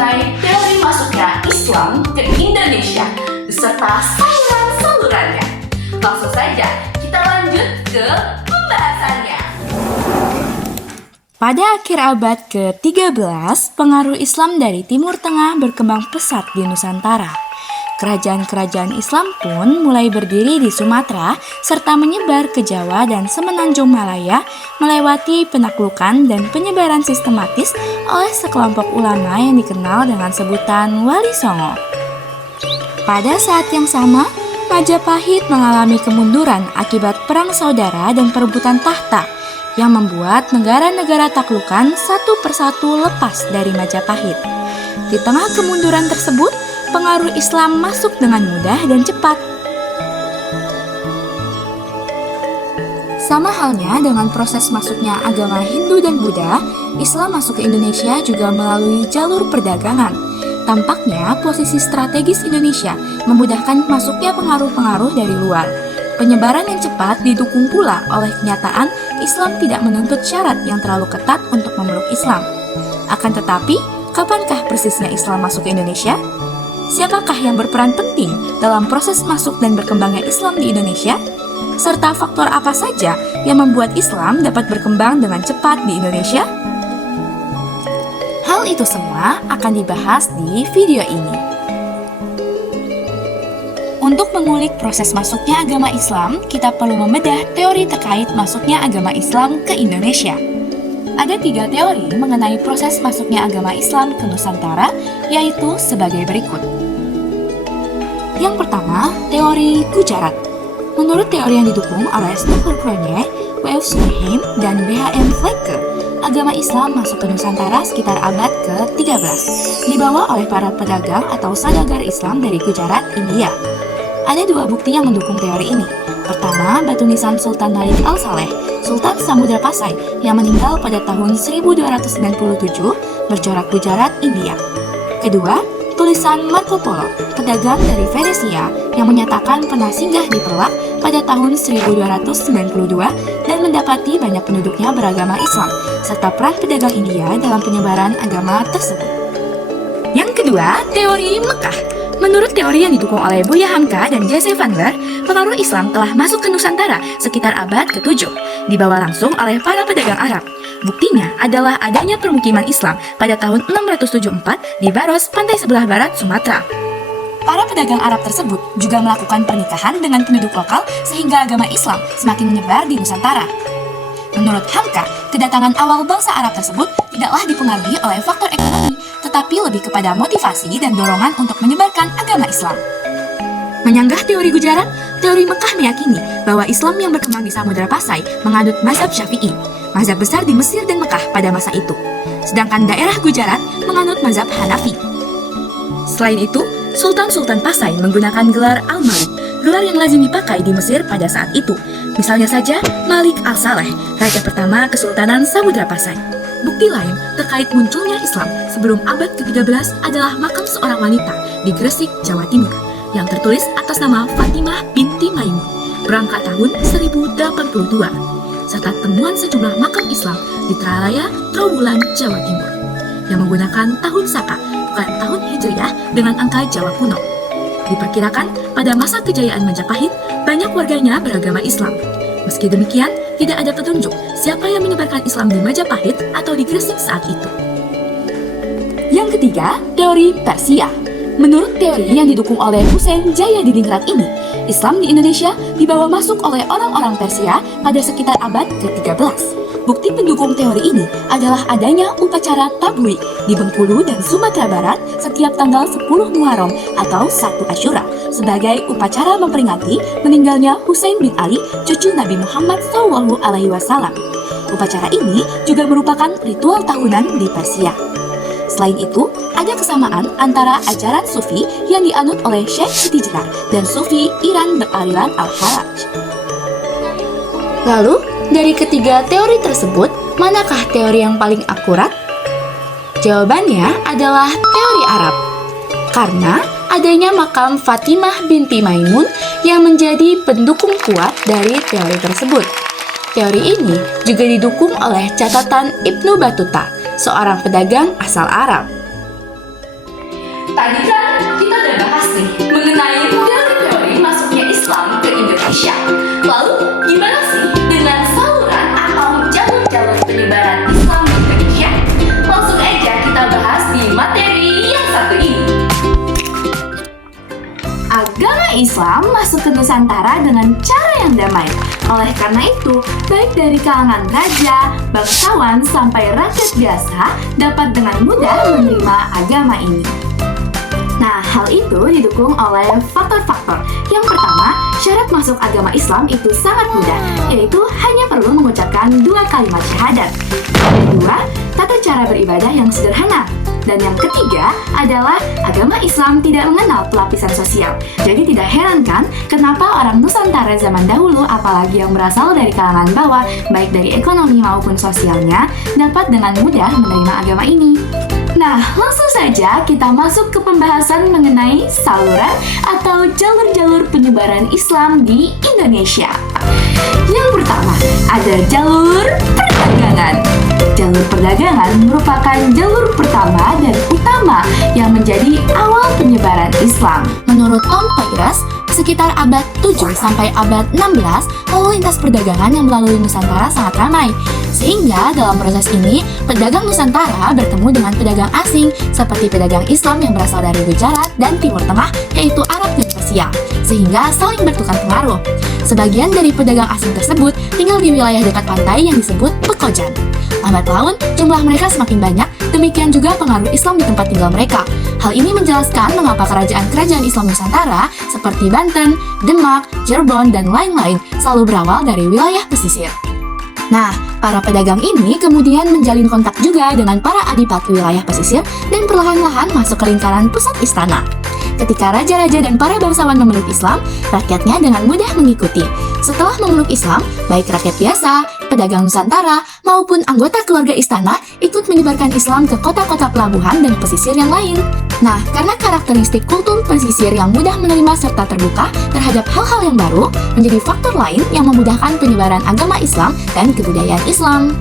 mengenai teori masuknya Islam ke Indonesia beserta saluran-salurannya. Langsung saja kita lanjut ke pembahasannya. Pada akhir abad ke-13, pengaruh Islam dari Timur Tengah berkembang pesat di Nusantara. Kerajaan-kerajaan Islam pun mulai berdiri di Sumatera serta menyebar ke Jawa dan Semenanjung Malaya melewati penaklukan dan penyebaran sistematis oleh sekelompok ulama yang dikenal dengan sebutan Wali Songo. Pada saat yang sama, Majapahit mengalami kemunduran akibat perang saudara dan perebutan tahta yang membuat negara-negara taklukan satu persatu lepas dari Majapahit. Di tengah kemunduran tersebut, pengaruh Islam masuk dengan mudah dan cepat. Sama halnya dengan proses masuknya agama Hindu dan Buddha, Islam masuk ke Indonesia juga melalui jalur perdagangan. Tampaknya posisi strategis Indonesia memudahkan masuknya pengaruh-pengaruh dari luar. Penyebaran yang cepat didukung pula oleh kenyataan Islam tidak menuntut syarat yang terlalu ketat untuk memeluk Islam. Akan tetapi, kapankah persisnya Islam masuk ke Indonesia? Siapakah yang berperan penting dalam proses masuk dan berkembangnya Islam di Indonesia? Serta faktor apa saja yang membuat Islam dapat berkembang dengan cepat di Indonesia? Hal itu semua akan dibahas di video ini. Untuk mengulik proses masuknya agama Islam, kita perlu membedah teori terkait masuknya agama Islam ke Indonesia. Ada 3 teori mengenai proses masuknya agama Islam ke Nusantara, yaitu sebagai berikut. Yang pertama, teori Gujarat. Menurut teori yang didukung oleh Stefan Kronje, W.F. Schuheim, dan B.H.M. Flekke, agama Islam masuk ke Nusantara sekitar abad ke-13, dibawa oleh para pedagang atau saudagar Islam dari Gujarat, India. Ada 2 bukti yang mendukung teori ini. Pertama, batu nisan Sultan Malik Al-Saleh, Sultan Samudra Pasai yang meninggal pada tahun 1297, bercorak Gujarat, India. Kedua, tulisan Marco Polo, pedagang dari Venesia yang menyatakan pernah singgah di Perak pada tahun 1292 dan mendapati banyak penduduknya beragama Islam, serta peran pedagang India dalam penyebaran agama tersebut. Yang kedua, teori Mekah. Menurut teori yang didukung oleh Buya Hamka dan Jesse Van Leer, pengaruh Islam telah masuk ke Nusantara sekitar abad ke-7, dibawa langsung oleh para pedagang Arab. Buktinya adalah adanya permukiman Islam pada tahun 674 di Baros, pantai sebelah barat Sumatera. Para pedagang Arab tersebut juga melakukan pernikahan dengan penduduk lokal sehingga agama Islam semakin menyebar di Nusantara. Menurut Hamka, kedatangan awal bangsa Arab tersebut tidaklah dipengaruhi oleh faktor ekonomi, tetapi lebih kepada motivasi dan dorongan untuk menyebarkan agama Islam. Menyanggah teori Gujarat, teori Mekah meyakini bahwa Islam yang berkembang di Samudra Pasai menganut mazhab Syafi'i, mazhab besar di Mesir dan Mekah pada masa itu. Sedangkan daerah Gujarat menganut mazhab Hanafi. Selain itu, Sultan-Sultan Pasai menggunakan gelar Al-Malik, gelar yang lazim dipakai di Mesir pada saat itu. Misalnya saja Malik Al-Saleh, Raja pertama Kesultanan Samudra Pasai. Bukti lain terkait munculnya Islam sebelum abad ke-13 adalah makam seorang wanita di Gresik, Jawa Timur, yang tertulis atas nama Fatimah binti Maimun, berangkat tahun 1082, serta temuan sejumlah makam Islam di Tralaya, Trawulan, Jawa Timur, yang menggunakan tahun Saka, bukan tahun Hijriah dengan angka Jawa kuno. Diperkirakan pada masa kejayaan Majapahit, banyak warganya beragama Islam. Meski demikian, tidak ada petunjuk siapa yang menyebarkan Islam di Majapahit atau di Gresik saat itu. Yang ketiga, teori Persia. Menurut teori yang didukung oleh Hussein Jayadiningrat ini, Islam di Indonesia dibawa masuk oleh orang-orang Persia pada sekitar abad ke-13. Bukti pendukung teori ini adalah adanya upacara tabui di Bengkulu dan Sumatera Barat setiap tanggal 10 Muharram atau 1 Asyura sebagai upacara memperingati meninggalnya Husain bin Ali, cucu Nabi Muhammad SAW. Upacara ini juga merupakan ritual tahunan di Persia. Selain itu, ada kesamaan antara ajaran Sufi yang dianut oleh Syekh Siti Jenar dan Sufi Iran beraliran Al-Haraj. Lalu, dari ketiga teori tersebut, manakah teori yang paling akurat? Jawabannya adalah teori Arab. Karena adanya makam Fatimah binti Maimun yang menjadi pendukung kuat dari teori tersebut. Teori ini juga didukung oleh catatan Ibnu Battuta, seorang pedagang asal Arab. Tadi kan kita udah bahas nih mengenai teori-teori masuknya Islam ke Indonesia. Lalu gimana sih dengan saluran atau jalur-jalur penyebaran Islam di Indonesia? Langsung aja kita bahas di materi yang satu ini. Agama Islam masuk ke Nusantara dengan cara yang damai. Oleh karena itu, baik dari kalangan raja, bangsawan, sampai rakyat biasa dapat dengan mudah menerima agama ini. Nah, hal itu didukung oleh faktor-faktor. Yang pertama, syarat masuk agama Islam itu sangat mudah, yaitu hanya perlu mengucapkan 2 kalimat syahadat. Yang kedua, tata cara beribadah yang sederhana. Dan yang ketiga adalah agama Islam tidak mengenal pelapisan sosial. Jadi tidak heran kan kenapa orang Nusantara zaman dahulu, apalagi yang berasal dari kalangan bawah, baik dari ekonomi maupun sosialnya, dapat dengan mudah menerima agama ini. Nah, langsung saja kita masuk ke pembahasan mengenai saluran atau jalur-jalur penyebaran Islam di Indonesia. Yang pertama, ada jalur perdagangan. Jalur perdagangan merupakan jalur pertama dan utama yang menjadi awal penyebaran Islam. Menurut Tom Pires, sekitar abad 7 sampai abad 16, lalu lintas perdagangan yang melalui Nusantara sangat ramai. Sehingga dalam proses ini, pedagang Nusantara bertemu dengan pedagang asing seperti pedagang Islam yang berasal dari Gujarat dan Timur Tengah, yaitu Arab dan Persia, sehingga saling bertukar pengaruh. Sebagian dari pedagang asing tersebut tinggal di wilayah dekat pantai yang disebut Pekojan. Lambat laun, jumlah mereka semakin banyak, demikian juga pengaruh Islam di tempat tinggal mereka. Hal ini menjelaskan mengapa kerajaan-kerajaan Islam Nusantara seperti Banten, Demak, Cirebon, dan lain-lain selalu berawal dari wilayah pesisir. Nah, para pedagang ini kemudian menjalin kontak juga dengan para adipati wilayah pesisir dan perlahan-lahan masuk ke lingkaran pusat istana. Ketika raja-raja dan para bangsawan memeluk Islam, rakyatnya dengan mudah mengikuti. Setelah memeluk Islam, baik rakyat biasa, pedagang Nusantara, maupun anggota keluarga istana ikut menyebarkan Islam ke kota-kota pelabuhan dan pesisir yang lain. Nah, karena karakteristik kultur pesisir yang mudah menerima serta terbuka terhadap hal-hal yang baru, menjadi faktor lain yang memudahkan penyebaran agama Islam dan kebudayaan Islam.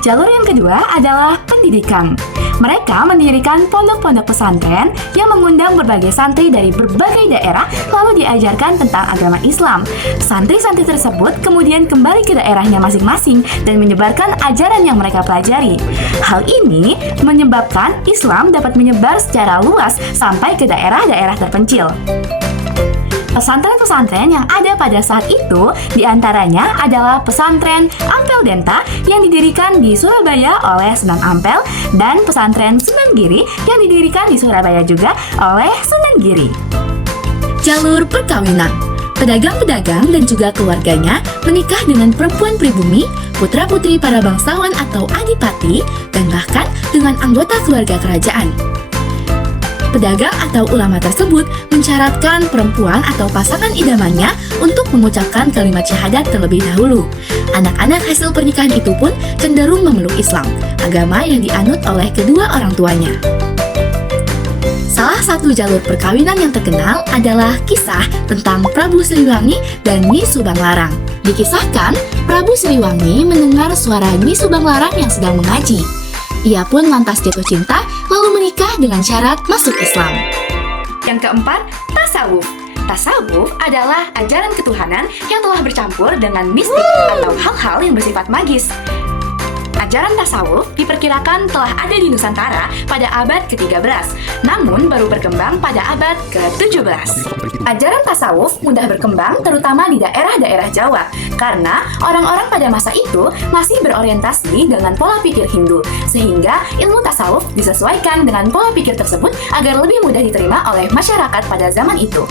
Jalur yang kedua adalah pendidikan. Mereka mendirikan pondok-pondok pesantren yang mengundang berbagai santri dari berbagai daerah lalu diajarkan tentang agama Islam. Santri-santri tersebut kemudian kembali ke daerahnya masing-masing dan menyebarkan ajaran yang mereka pelajari. Hal ini menyebabkan Islam dapat menyebar secara luas sampai ke daerah-daerah terpencil. Pesantren-pesantren yang ada pada saat itu diantaranya adalah pesantren Ampel Denta yang didirikan di Surabaya oleh Sunan Ampel dan pesantren Sunan Giri yang didirikan di Surabaya juga oleh Sunan Giri. Jalur perkawinan. Pedagang-pedagang dan juga keluarganya menikah dengan perempuan pribumi, putra-putri para bangsawan atau adipati, dan bahkan dengan anggota keluarga kerajaan. Pedagang atau ulama tersebut mensyaratkan perempuan atau pasangan idamannya untuk mengucapkan kalimat syahadat terlebih dahulu. Anak-anak hasil pernikahan itu pun cenderung memeluk Islam, agama yang dianut oleh kedua orang tuanya. Salah satu jalur perkawinan yang terkenal adalah kisah tentang Prabu Siliwangi dan Nyi Subanglarang. Dikisahkan, Prabu Siliwangi mendengar suara Nyi Subanglarang yang sedang mengaji. Ia pun lantas jatuh cinta, lalu menikah dengan syarat masuk Islam. Yang keempat, tasawuf. Tasawuf adalah ajaran ketuhanan yang telah bercampur dengan mistik atau hal-hal yang bersifat magis. Ajaran tasawuf diperkirakan telah ada di Nusantara pada abad ke-13, namun baru berkembang pada abad ke-17. Ajaran tasawuf mudah berkembang terutama di daerah-daerah Jawa, karena orang-orang pada masa itu masih berorientasi dengan pola pikir Hindu, sehingga ilmu tasawuf disesuaikan dengan pola pikir tersebut agar lebih mudah diterima oleh masyarakat pada zaman itu.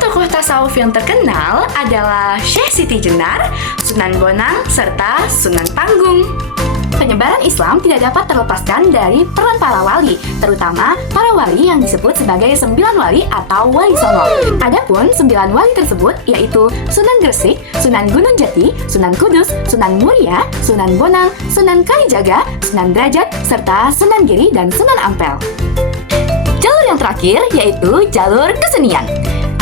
Tokoh tasawuf yang terkenal adalah Syekh Siti Jenar, Sunan Bonang, serta Sunan Tanggung. Penyebaran Islam tidak dapat terlepaskan dari peran para wali, terutama para wali yang disebut sebagai 9 wali atau wali songo. Adapun 9 wali tersebut yaitu Sunan Gresik, Sunan Gunung Jati, Sunan Kudus, Sunan Muria, Sunan Bonang, Sunan Kalijaga, Sunan Derajat, serta Sunan Giri dan Sunan Ampel. Jalur yang terakhir yaitu jalur kesenian.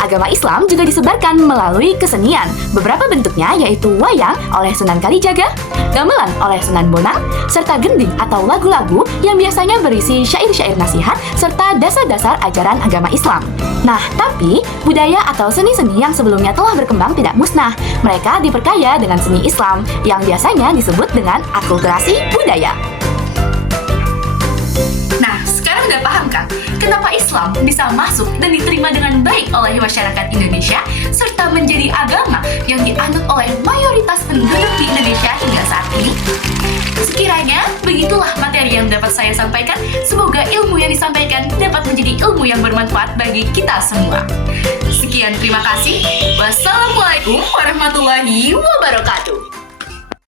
Agama Islam juga disebarkan melalui kesenian. Beberapa bentuknya yaitu wayang oleh Sunan Kalijaga, gamelan oleh Sunan Bonang, serta gending atau lagu-lagu yang biasanya berisi syair-syair nasihat serta dasar-dasar ajaran agama Islam. Nah, tapi budaya atau seni-seni yang sebelumnya telah berkembang tidak musnah. Mereka diperkaya dengan seni Islam yang biasanya disebut dengan akulturasi budaya. Nah, sekarang udah paham kan? Kenapa Islam bisa masuk dan diterima dengan baik oleh masyarakat Indonesia serta menjadi agama yang dianut oleh mayoritas penduduk di Indonesia hingga saat ini? Sekiranya begitulah materi yang dapat saya sampaikan. Semoga ilmu yang disampaikan dapat menjadi ilmu yang bermanfaat bagi kita semua. Sekian, terima kasih. Wassalamualaikum warahmatullahi wabarakatuh.